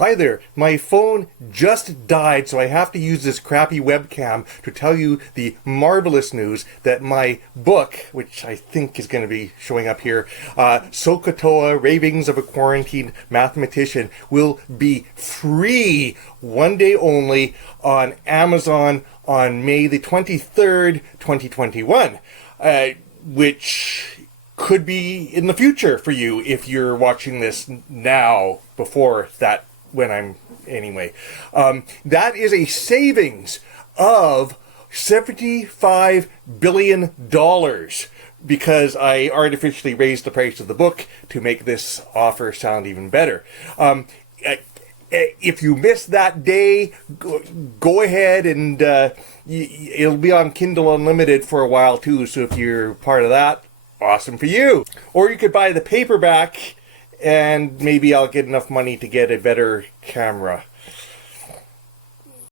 Hi there, my phone just died, so I have to use this crappy webcam to tell you the marvelous news that my book, which I think is going to be showing up here, SOHCAHTOA, Ravings of a Quarantined Mathematician, will be free one day only on Amazon on May the 23rd, 2021, which could be in the future for you if you're watching this now before that. That is a savings of $75 billion because I artificially raised the price of the book to make this offer sound even better. If you missed that day, go ahead and it'll be on Kindle Unlimited for a while too, so if you're part of that, awesome for you. Or you could buy the paperback and maybe I'll get enough money to get a better camera.